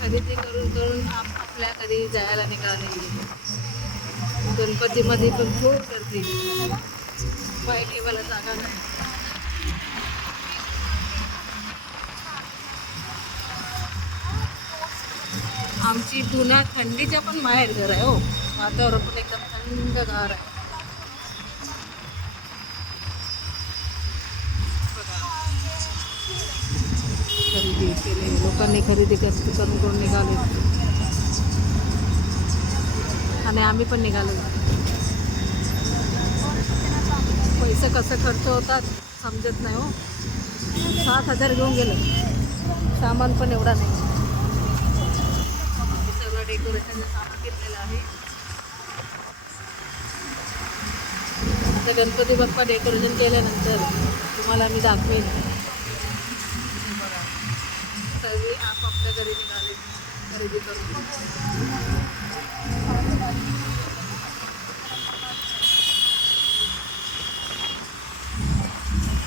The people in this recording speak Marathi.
खरेदी करून करून आपल्या घरी जायला निघाले. गणपतीमध्ये पण खूप गर्दी, पाय ठेवायला जागा नाही. आमची पुन्हा थंडीच्या पण बाहेर घर आहे हो. वातावरण पण एकदम थंडगार आहे. खरेदी केले लोकांनी, खरेदी करून निघाले आणि आम्ही पण निघालो. पैसे कसं खर्च होतात समजत नाही हो. 7,000 घेऊन गेलं, सामान पण एवढा नाही. सगळं डेकोरेशनचं सामान घेतलेलं आहे. आता गणपती बाप्पा डेकोरेशन केल्यानंतर तुम्हाला मी दाखवेन. बघा, सर्व आपापल्या घरी निघाले खरेदी करून.